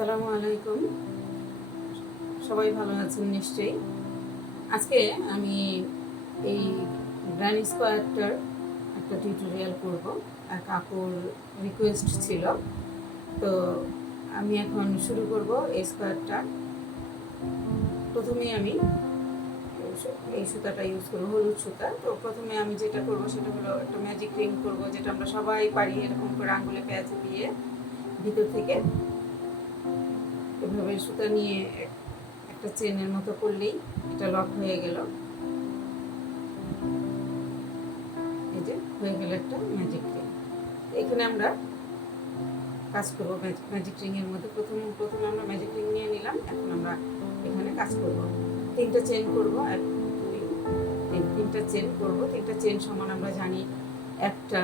আসসালামু আলাইকুম। সবাই ভালো আছেন নিশ্চয়ই। আজকে আমি এই গ্রানি স্কোয়ারটার একটা টিউটোরিয়াল করব। এক আপুর রিকোয়েস্ট ছিল, তো আমি এখন শুরু করব এই স্কোয়ারটা। প্রথমে আমি এই সুতাটা ইউজ করবো, হলুদ সুতা। তো প্রথমে আমি যেটা করব সেটা হলো একটা ম্যাজিক রিং করব, যেটা আমরা সবাই পারি। এরকম করে আঙ্গুলে পেঁয়াজ দিয়ে ভিতর থেকে এভাবে সুতা নিয়ে একটা চেনের মতো করলেই এটা লক হয়ে গেল। এই যে হয়ে গেল একটা ম্যাজিক রিং। এখানে আমরা কাজ করবো ম্যাজিক রিং এর মধ্যে। প্রথমে আমরা ম্যাজিক রিং নিয়ে নিলাম। এখন আমরা এখানে কাজ করব, তিনটা চেন করব। 1 2 3, তিনটা চেন করব। তিনটা চেন সমান আমরা জানি একটা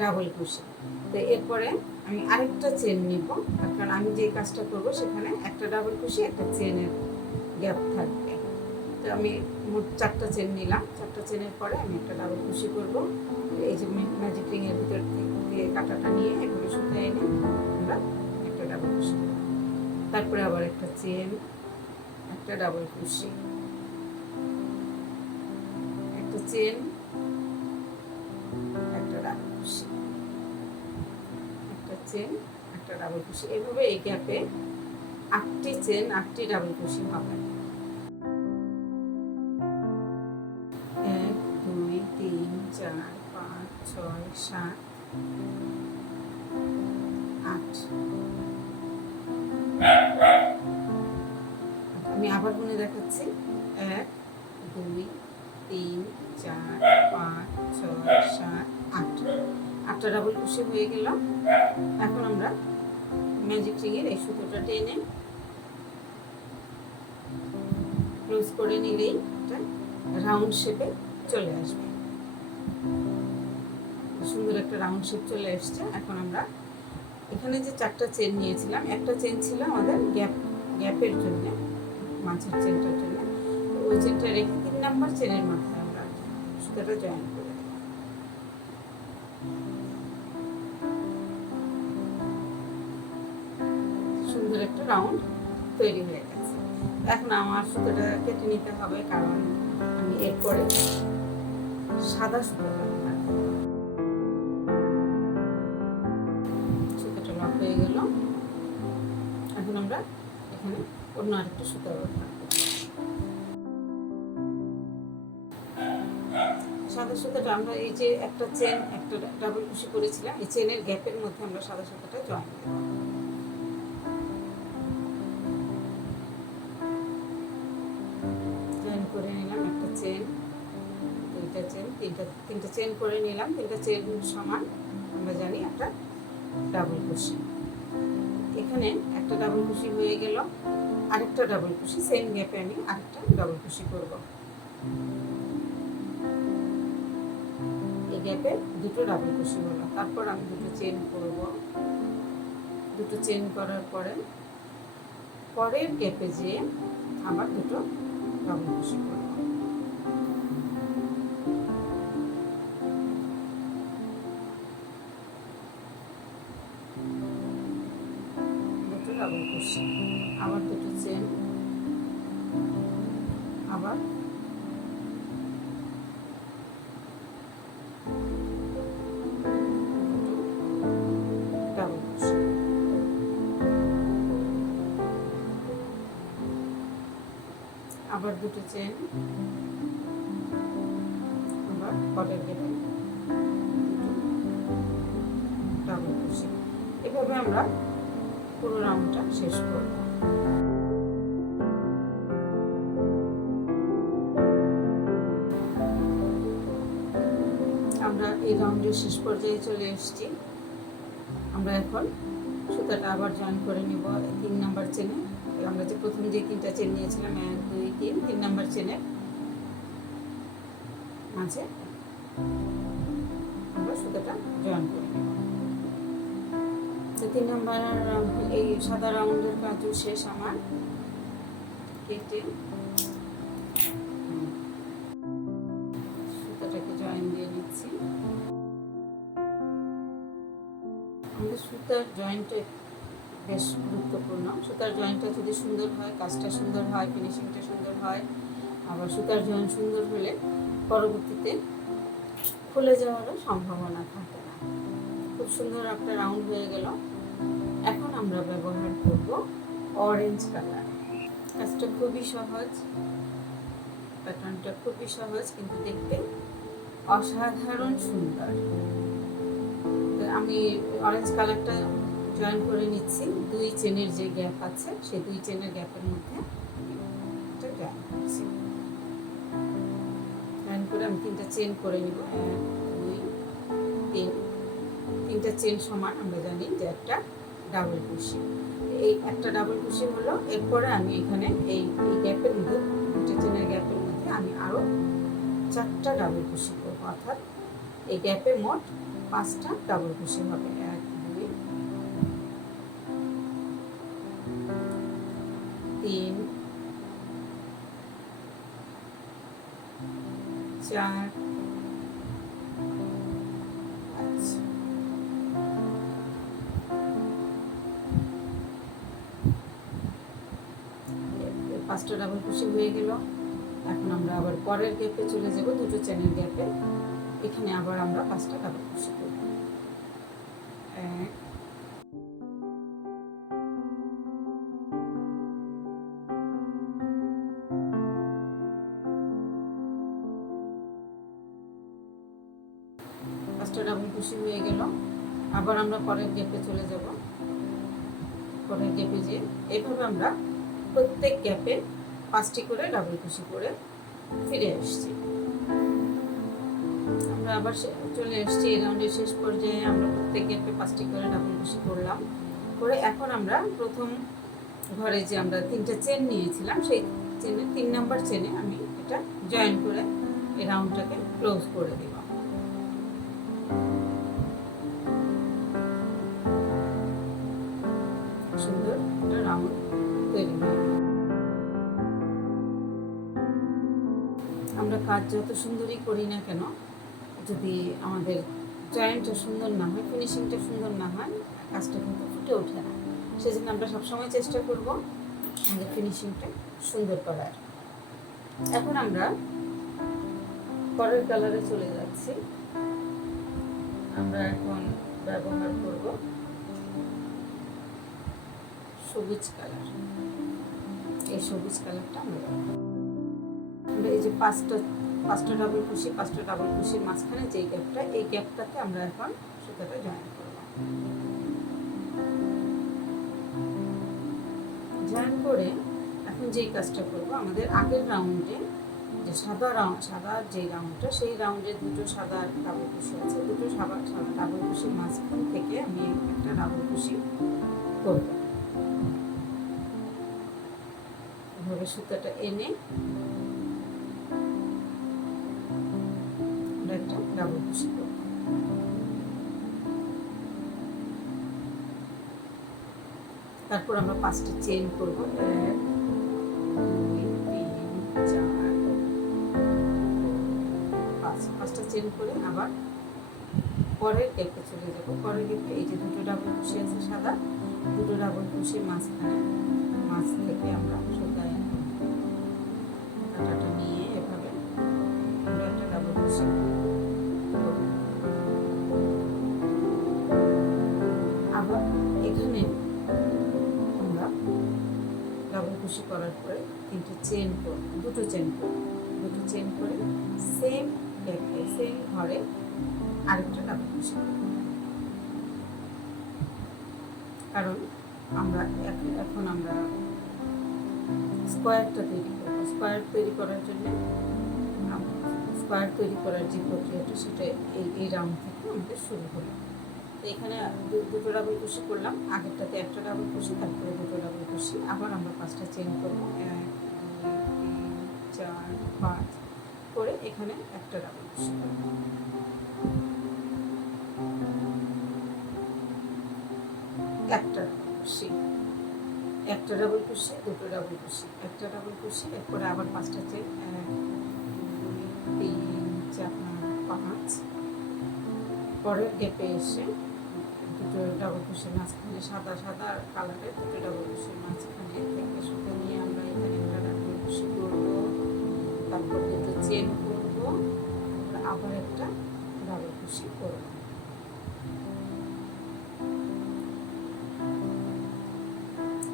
ডাবল ক্রোশে। তো এরপরে আমি আরেকটা চেন নিব, কারণ আমি যে কাজটা করব সেখানে একটা ডাবল ক্রোশে একটা চেনের গ্যাপ থাকবে। তো আমি মোট 4টা চেন নিলাম। 4টা চেনের পরে আমি একটা ডাবল ক্রোশে করব। এই যে ম্যাজিক রিং এর ভিতর দিয়ে কাঁটাটা নিয়ে এভাবে সুতা এনে আমরা একটা ডাবল ক্রোশে করব। তারপরে আবার একটা চেন, একটা ডাবল ক্রোশে, একটা চেন, একটা ডাবল ক্রোশে, একটা চেন, একটা ডাবল ক্রোশে। এভাবে এই গ্যাপে 8টি চেন, 8টি ডাবল ক্রোশে হবে। 1 2 3 4 5 6 7 8। আমি আবার গুনে দেখাচ্ছি। 1 2 3 4 5 6 7 8। 8টা ডাবল ক্রোশে হয়ে গেল। এখন আমরা ম্যাজিক রিং এর এই সুতোটা টেনে ক্লোজ করে নিলেই এটা রাউন্ড শেপে চলে আসবে। সুন্দর একটা রাউন্ড শেপ চলে আসছে। এখন আমরা এখানে যে 4টা চেন নিয়েছিলাম, একটা চেন ছিল আমাদের গ্যাপের জন্য, মাঝের চেনটার জন্য। ওই চেনটা রেখে 3 নাম্বার চেনের মাথায় আমরা সুতোটা জয়েন করে দেব। সুন্দর একটা রাউন্ড তৈরি হয়ে গেছে। এখন আমার সুতোটা কেটে নিতে হবে, কারণ আমি এরপরে সাদা সুতো ব্যবহার করব। সুতোটা লক হয়ে গেল। এখন আমরা এখানে অন্য আরেকটা সুতো ব্যবহার করব। সাদা সুতোটা আমরা এই যে একটা চেন, একটা ডাবল ক্রোশে করেছিলাম, এই চেনের গ্যাপের মধ্যে আমরা সাদা সুতোটা জয়েন করব। জয়েন করে নিলাম একটা চেন, দুইটা চেন, তিনটা চেন করে নিলাম। তিনটা চেন সমান আমরা জানি একটা ডাবল ক্রোশে। এখানে একটা ডাবল ক্রোশে হয়ে গেল। আরেকটা ডাবল ক্রোশে সেম গ্যাপে আমি আরেকটা ডাবল ক্রোশে করব। এই গ্যাপে দুটো ডাবল ক্রোশে হলো। তারপর আমি দুটো চেন করব। দুটো চেন করার পরে পরের গ্যাপে যেয়ে আবার দুটো ডাবল ক্রোশে করব। দুটো ডাবল ক্রোশে, আবার দুটো চেন, আবার ডাবল ক্রোশে, আবার দুটো চেন, আবার পরের গ্যাপে দুটো ডাবল ক্রোশে। এভাবে আমরা পুরো রাউন্ডটা শেষ করব। আমরা এই রাউন্ডের শেষ পর্যায়ে চলে এসেছি। আমরা এখন সুতাটা আবার জয়েন করে নিব 3 নাম্বার চেনে। আমরা যে প্রথম যে 3টা চেন নিয়েছিলাম, 1 2 3, 3 নাম্বার চেনের মাঝে আমরা সুতাটা জয়েন করে নেব। তো 3 নাম্বার এই সাদা রাউন্ডের কাজও শেষ আমার। কেটে সুতাটাকে জয়েন দিয়ে নিচ্ছি। আমাদের সুতার জয়েন্টে বেশ গুরুত্বপূর্ণ। সুতার জয়েন্টটা যদি সুন্দর হয়, কাজটা সুন্দর হয়, ফিনিশিংটা সুন্দর হয়, আবার সুতার জয়েন্ট সুন্দর হলে পরবর্তীতে খুলে যাওয়ারও সম্ভাবনা থাকে না। খুব সুন্দর একটা রাউন্ড হয়ে গেল। এখন আমরা ব্যবহার করব অরেঞ্জ কালার। কাজটা খুবই সহজ, প্যাটার্নটা খুবই সহজ, কিন্তু দেখতে অসাধারণ সুন্দর। আমি অরেঞ্জ কালারটা জয়েন করে নিচ্ছি। 2 চেনের যে গ্যাপ আছে সেই 2 চেনের গ্যাপের মধ্যে এটা জয়েন করছি। জয়েন করে আমি 3টা চেন করে নিব। 1 2 3, 3টা চেন সমান। আমরা জানি যে একটা ডাবল ক্রোশে, এই একটা ডাবল ক্রোশে হলো। এরপরে আমি এখানে এই গ্যাপের মধ্যে, 2টা চেনের গ্যাপের মধ্যে আমি আরও 4টা ডাবল ক্রোশে করব, অর্থাৎ এই গ্যাপে মোট 5টা ডাবল ক্রোশে হবে। 1 2 3 4 5। পাঁচটা ডাবল ক্রোশে হয়ে গেল। এখন আমরা আবার পরের গ্যাপে চলে যাব, 2টো চেনের গ্যাপে। এখানে আবার আমরা 5টা ডাবল ক্রোশে করব। 1 5টা ডাবল ক্রোশে হয়ে গেল। আবার আমরা পরের গ্যাপে চলে যাব। পরের গ্যাপে যে এইভাবে আমরা প্রত্যেক গ্যাপে 5টি করে ডাবল ক্রোশে করে ফিরে আসছি। আমরা আবার চলে এসেছি এই রাউন্ডের শেষ পর্যায়ে। আমরা প্রত্যেক গ্যাপে 5টি করে ডাবল ক্রোশে করলাম। করে এখন আমরা প্রথম ঘরে যে আমরা 3টা চেন নিয়েছিলাম সেই চেনের 3 নাম্বার চেনে আমি এটা জয়েন করে এই রাউন্ডটাকে ক্লোজ করে দেব। সুন্দর একটা রাউন্ড তৈরি হয়ে গেল। আমরা কাজ যত সুন্দরই করি না কেন, যদি আমাদের জয়েন্টটা সুন্দর না হয়, ফিনিশিংটা সুন্দর না হয়, কাজটা কিন্তু ফুটে ওঠে না। সেজন্য আমরা সবসময় চেষ্টা করব আমাদের ফিনিশিংটা সুন্দর করার। এখন আমরা পরের কালারে চলে যাচ্ছি। আমরা এখন ব্যবহার করব সবুজ কালার। এই সবুজ কালারটা আমরা এই যে পাঁচটা ডাবল ক্রোশে, 5টা ডাবল ক্রোশের মাঝখানে যে গ্যাপটা, এই গ্যাপটাতে আমরা এখন সুতাটা জয়েন করব। জয়েন করে এখন যেই কাজটা করব, আমাদের আগের রাউন্ডে যে সাদা যে রাউন্ডটা, সেই রাউন্ডে 2টো সাদা ডাবল ক্রোশে আছে। 2টো সাদা ডাবল ক্রোশের মাঝখান থেকে আমি একটা ডাবল ক্রোশে করব। এভাবে সুতাটা এনে একটা ডাবল ক্রোশে করব। তারপর আমরা 5টা চেন করব। 1 2 3 4 5। 5টা চেন করে আবার পরের গ্যাপে চলে যাব। পরের গ্যাপে এই যে 2টো ডাবল ক্রোশে আছে সাদা, 2টো ডাবল ক্রোশের মাঝখানে, মাঝ থেকে আমরা সুতায় কাঁটাটা নিয়ে এভাবে আমরা একটা ডাবল ক্রোশে করব। আবার এখানে আমরা ডাবল ক্রোশে করার পরে 3টা চেন করব, 2টো চেন করব। 2টো চেন করে সেম গ্যাপে, সেম ঘরে আরেকটা ডাবল ক্রোশে করব। কারণ আমরা এখন আমরা স্কোয়ারটা তৈরি করব। স্কোয়ার তৈরি করার জন্য, স্কোয়ার তৈরি করার যে প্রক্রিয়াটা, সেটা এই রাউন্ড থেকে আমাদের শুরু হলো। তো এখানে 2টো ডাবল ক্রোশে করলাম, আগেরটাতে একটা ডাবল ক্রোশে, তারপরে 2টো ডাবল ক্রোশে। আবার আমরা 5টা চেন করব। 1 2 3 4 5 করে এখানে একটা ডাবল ক্রোশে করব। একটা ক্রোশে, একটা ডাবল ক্রোশে, 2টো ডাবল ক্রোশে, একটা ডাবল ক্রোশে, এরপরে আবার 5টা চেন। 1 2 3 4 5। পরের গ্যাপে এসে 2 দুটো ডাবল ক্রোশের মাঝখানে সাদা সাদা কালারের দুটো ডাবল ক্রোশের মাঝখানে থেকে সুতো নিয়ে আমরা এখানে একটা ডাবল ক্রোশে করব, তারপর দুটো চেন করব, আবার একটা ডাবল ক্রোশে করব।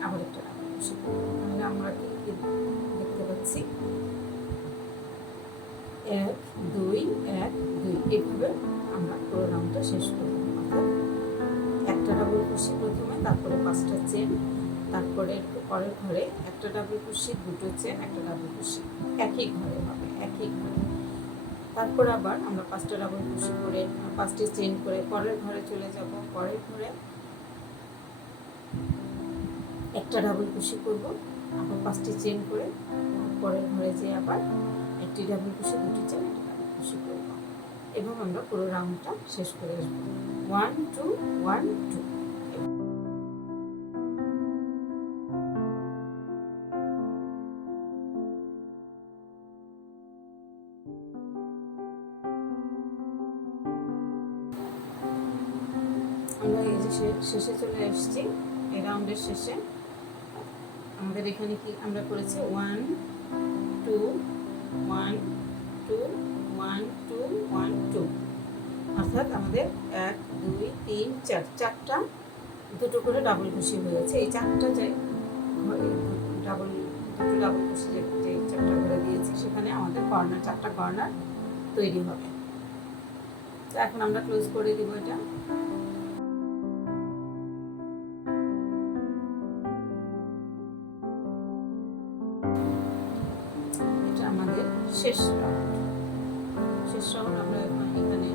আবার একটা ডাবল ক্রোশে করব। তাহলে আমরা কি দেখতে পাচ্ছি 1 2 1 2 এইভাবে আমরা পুরো রাউন্ডটা শেষ করব। অর্থাৎ একটা ডাবল ক্রোশে প্রথমে, তারপরে 5টা চেন, তারপরে পরের ঘরে একটা ডাবল ক্রোশে, দুটো চেন, একটা ডাবল ক্রোশে, একই ঘরে হবে, একই ঘরে। তারপর আবার আমরা 5টা ডাবল ক্রোশে করে 5টি চেন করে পরের ঘরে চলে যাব, পরের ঘরে একটা ডাবল ক্রোশে করব, আবার 5টি চেন করে পরের ঘরে যেয়ে আবার একটি ডাবল ক্রোশে, দুটি চেন, একটা ডাবল ক্রোশে করব। এবং আমরা পুরো রাউন্ডটা শেষ করে আসব। 1 2 1 2। আমরা এই যে শেষে চলে এসেছি, এই রাউন্ডের শেষে। আমাদের এখানে কি আমরা করেছি 1 2 1 2 1 2 1 2, অর্থাৎ আমাদের 1 2 3 4 চারটা দুটো করে ডাবল ক্রোশে হয়েছে। এই চারটা যে দুটো ডাবল ক্রোশে যে চারটা করে দিয়েছি, সেখানে আমাদের কর্নার, চারটা কর্নার তৈরি হবে। তো এখন আমরা ক্লোজ করে দিব এটা। এটা আমাদের শেষ রাউন্ড। শেষ রাউন্ড আমরা এখানে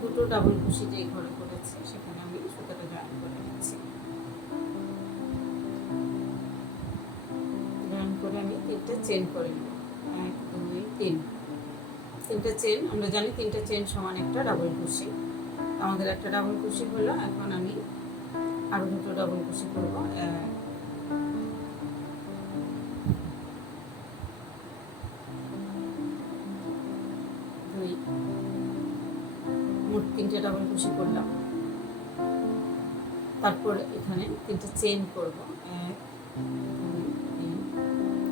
দুটো ডাবল ক্রোশে যে ঘরে করেছি, সেখানে আমি সুতাটা জয়েন করে নিচ্ছি। জয়েন করে আমি 3টা চেন করে নেব। 1 2 3, 3টা চেন। আমরা জানি 3টা চেন সমান একটা ডাবল ক্রোশে। আমাদের একটা ডাবল ক্রোশে হলো। এখন আমি আরো দুটো ডাবল ক্রোশে করব। 1 2, মোট 3টে ডাবল ক্রোশে করলাম। তারপর এখানে 3টে চেন করব। 1 2 3,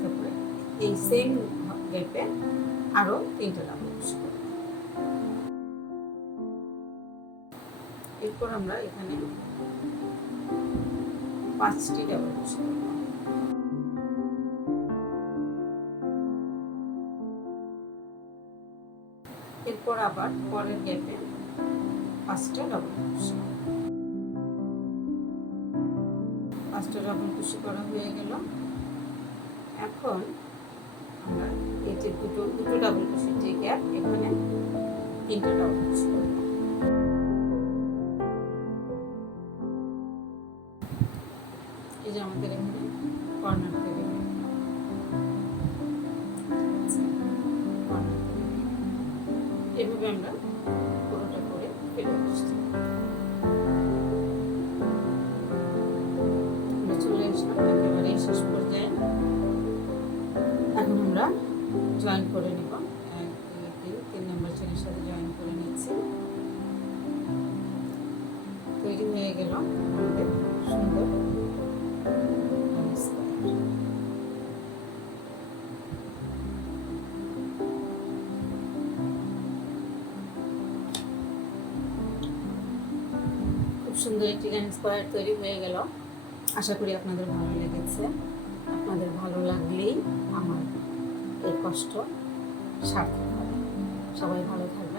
তারপরে এই সেম গ্যাপে আরো 3টে ডাবল ক্রোশে করব। এরপর আমরা এখানে 5টি ডাবল ক্রোশে করব। এরপর আবার পরের গ্যাপে 5টা ডাবল ক্রোশে। 5টা ডাবল ক্রোশে করা হয়ে গেল। এখন আমরা এই যে দুটো ডাবল ক্রোশের যে গ্যাপ, এখানে 3টা ডাবল ক্রোশে করব। এই যে আমাদের এখানে কর্নার তৈরি হয়ে গেল। এভাবে আমরা পুরোটা করে ফেলে আসছি। আমরা চলে আসলাম একেবারে শেষ পর্যায়ে। এখন আমরা জয়েন করে নেব। 1 2 3 নম্বর চেনের সাথে জয়েন করে নিচ্ছি। তৈরি হয়ে গেল আমাদের সুন্দর সুন্দর একটি গান স্কোয়ার তৈরি হয়ে গেল। আশা করি আপনাদের ভালো লেগেছে। আপনাদের ভালো লাগলেই আমার এই কষ্ট সার্থক হবে। সবাই ভালো থাকবে।